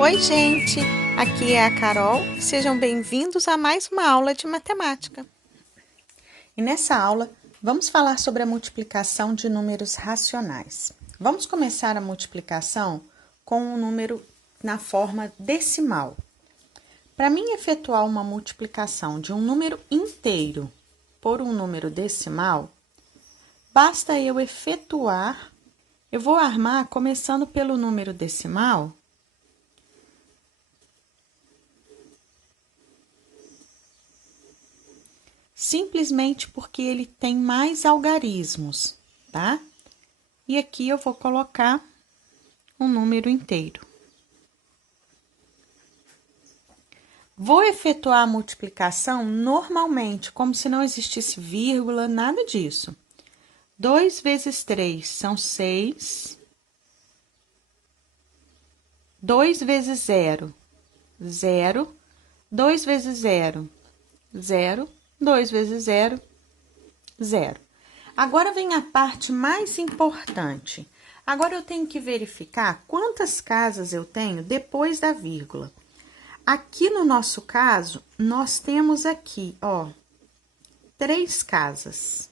Oi, gente! Aqui é a Carol e sejam bem-vindos a mais uma aula de matemática. E nessa aula, vamos falar sobre a multiplicação de números racionais. Vamos começar a multiplicação com um número na forma decimal. Para mim efetuar uma multiplicação de um número inteiro por um número decimal, basta eu vou armar começando pelo número decimal, simplesmente porque ele tem mais algarismos, tá? E aqui eu vou colocar um número inteiro. Vou efetuar a multiplicação normalmente, como se não existisse vírgula, nada disso. 2 vezes 3 são 6. 2 vezes 0, 0. 2 vezes 0, 0. 2 vezes 0, 0. Agora vem a parte mais importante. Agora eu tenho que verificar quantas casas eu tenho depois da vírgula. Aqui no nosso caso, nós temos aqui, ó, 3 casas.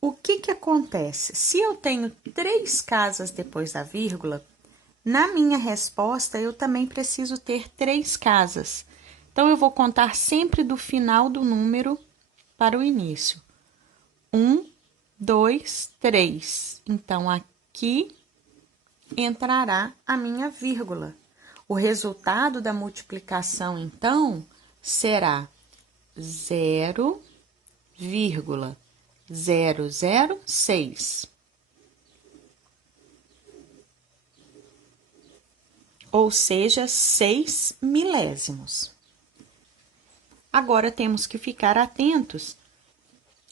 O que acontece? Se eu tenho 3 casas depois da vírgula, na minha resposta eu também preciso ter 3 casas. Então, eu vou contar sempre do final do número para o início. 1, 2, 3. Então, aqui entrará a minha vírgula. O resultado da multiplicação, então, será 0,006. Ou seja, 6 milésimos. Agora, temos que ficar atentos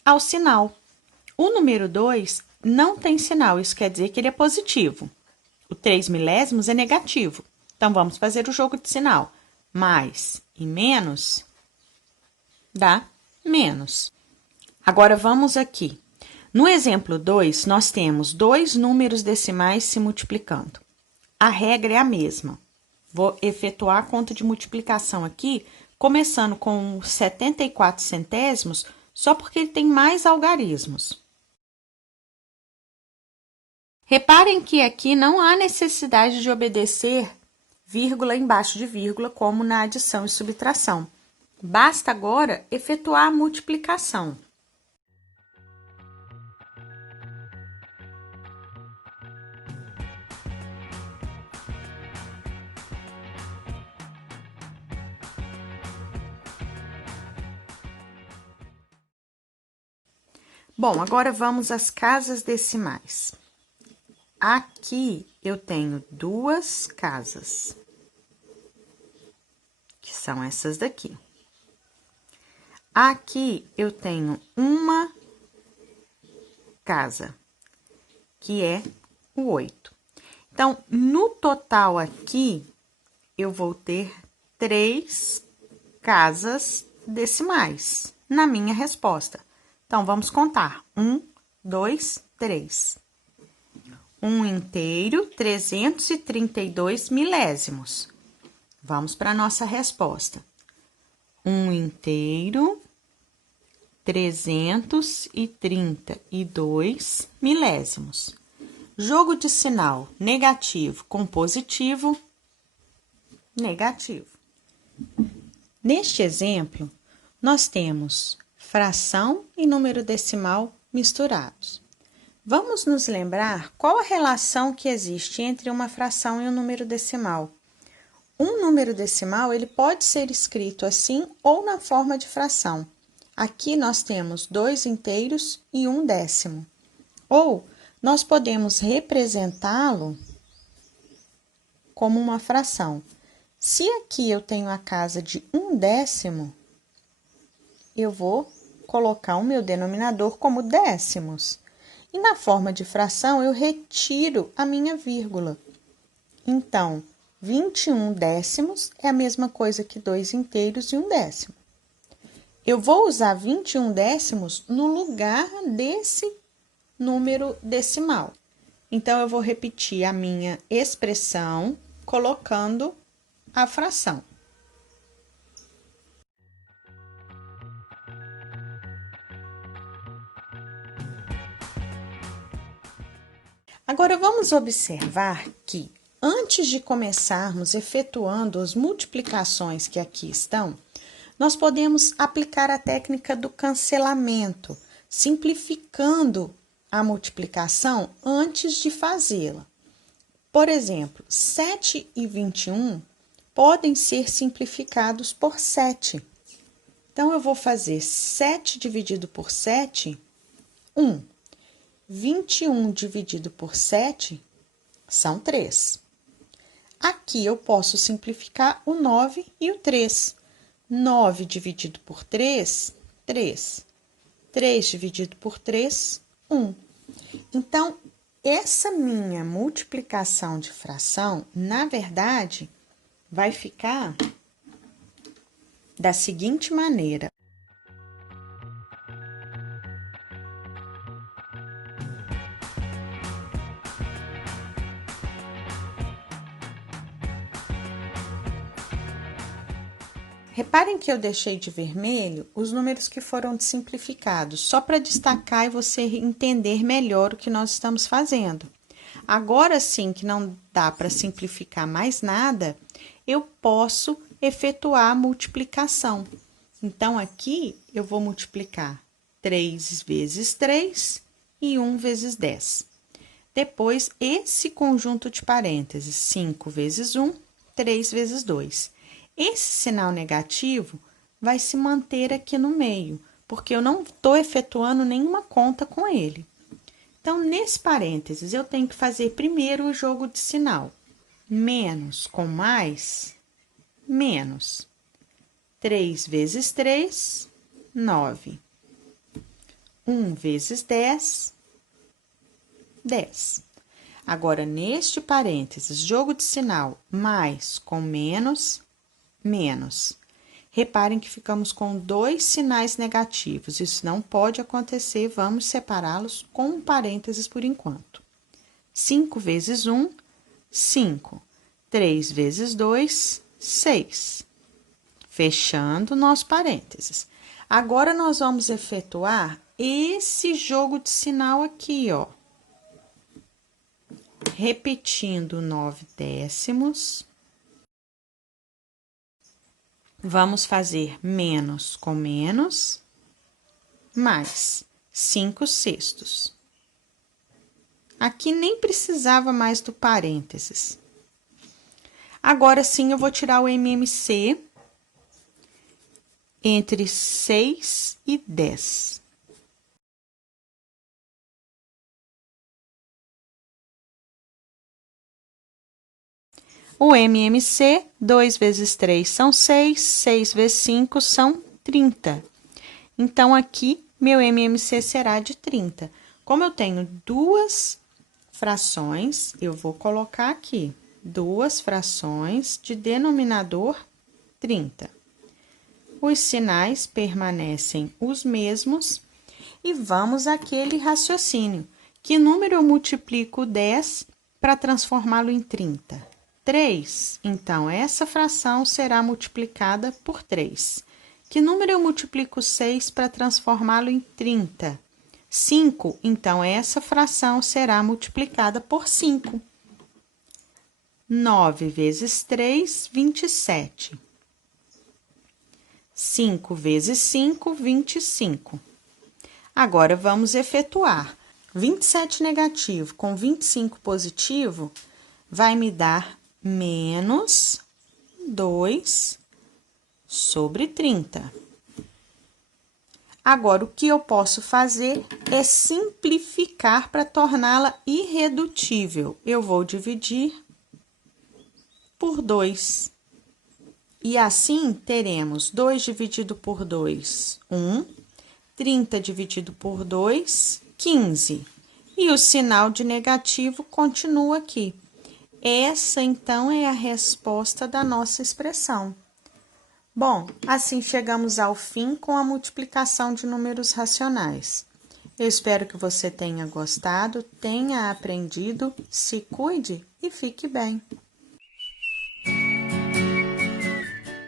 ao sinal. O número 2 não tem sinal, isso quer dizer que ele é positivo. O 3 milésimos é negativo. Então, vamos fazer o jogo de sinal. Mais e menos dá menos. Agora, vamos aqui. No exemplo 2, nós temos 2 números decimais se multiplicando. A regra é a mesma. Vou efetuar a conta de multiplicação aqui, começando com 74 centésimos, só porque ele tem mais algarismos. Reparem que aqui não há necessidade de obedecer vírgula embaixo de vírgula, como na adição e subtração. Basta agora efetuar a multiplicação. Bom, agora vamos às casas decimais. Aqui eu tenho 2 casas, que são essas daqui. Aqui eu tenho uma casa, que é o 8. Então, no total aqui, eu vou ter 3 casas decimais na minha resposta. Então, vamos contar. 1, 2, 3. 1 inteiro, 332 milésimos. Vamos para a nossa resposta. 1 inteiro, 332 milésimos. Jogo de sinal negativo com positivo, negativo. Neste exemplo, nós temos fração e número decimal misturados. Vamos nos lembrar qual a relação que existe entre uma fração e um número decimal. Um número decimal, ele pode ser escrito assim ou na forma de fração. Aqui nós temos 2 inteiros e 1 décimo. Ou nós podemos representá-lo como uma fração. Se aqui eu tenho a casa de 1 décimo, eu vou colocar o meu denominador como décimos. E na forma de fração, eu retiro a minha vírgula. Então, 21 décimos é a mesma coisa que 2 inteiros e 1 décimo. Eu vou usar 21 décimos no lugar desse número decimal. Então, eu vou repetir a minha expressão colocando a fração. Agora, vamos observar que, antes de começarmos efetuando as multiplicações que aqui estão, nós podemos aplicar a técnica do cancelamento, simplificando a multiplicação antes de fazê-la. Por exemplo, 7 e 21 podem ser simplificados por 7. Então, eu vou fazer 7 dividido por 7, 1. 21 dividido por 7 são 3. Aqui eu posso simplificar o 9 e o 3. 9 dividido por 3, 3. 3 dividido por 3, 1. Então, essa minha multiplicação de fração, na verdade, vai ficar da seguinte maneira. Reparem que eu deixei de vermelho os números que foram simplificados, só para destacar e você entender melhor o que nós estamos fazendo. Agora sim que não dá para simplificar mais nada, eu posso efetuar a multiplicação. Então, aqui eu vou multiplicar 3 vezes 3 e 1 vezes 10. Depois, esse conjunto de parênteses, 5 vezes 1, 3 vezes 2. Esse sinal negativo vai se manter aqui no meio, porque eu não estou efetuando nenhuma conta com ele. Então, nesse parênteses, eu tenho que fazer primeiro o jogo de sinal. Menos com mais, menos. 3 vezes 3, 9. 1 vezes 10, 10. Agora, neste parênteses, jogo de sinal, mais com menos, menos. Reparem que ficamos com 2 sinais negativos. Isso não pode acontecer, vamos separá-los com um parênteses por enquanto. 5 vezes 1, 5. 3 vezes 2, 6. Fechando nosso parênteses. Agora, nós vamos efetuar esse jogo de sinal aqui, ó. Repetindo 9 décimos. Vamos fazer menos com menos, mais 5 sextos. Aqui nem precisava mais do parênteses. Agora sim, eu vou tirar o MMC entre 6 e 10. O MMC, 2 vezes 3 são 6, 6 vezes 5 são 30. Então, aqui, meu MMC será de 30. Como eu tenho duas frações, eu vou colocar aqui, duas frações de denominador 30. Os sinais permanecem os mesmos e vamos àquele raciocínio. Que número eu multiplico 10 para transformá-lo em 30? 3. Então, essa fração será multiplicada por 3. Que número eu multiplico 6 para transformá-lo em 30? 5. Então, essa fração será multiplicada por 5. 9 vezes 3, 27. 5 vezes 5, 25. Agora, vamos efetuar. 27 negativo com 25 positivo vai me dar menos 2 sobre 30. Agora, o que eu posso fazer é simplificar para torná-la irredutível. Eu vou dividir por 2. E assim, teremos 2 dividido por 2, 1. 30 dividido por 2, 15. E o sinal de negativo continua aqui. Essa, então, é a resposta da nossa expressão. Bom, assim chegamos ao fim com a multiplicação de números racionais. Eu espero que você tenha gostado, tenha aprendido, se cuide e fique bem.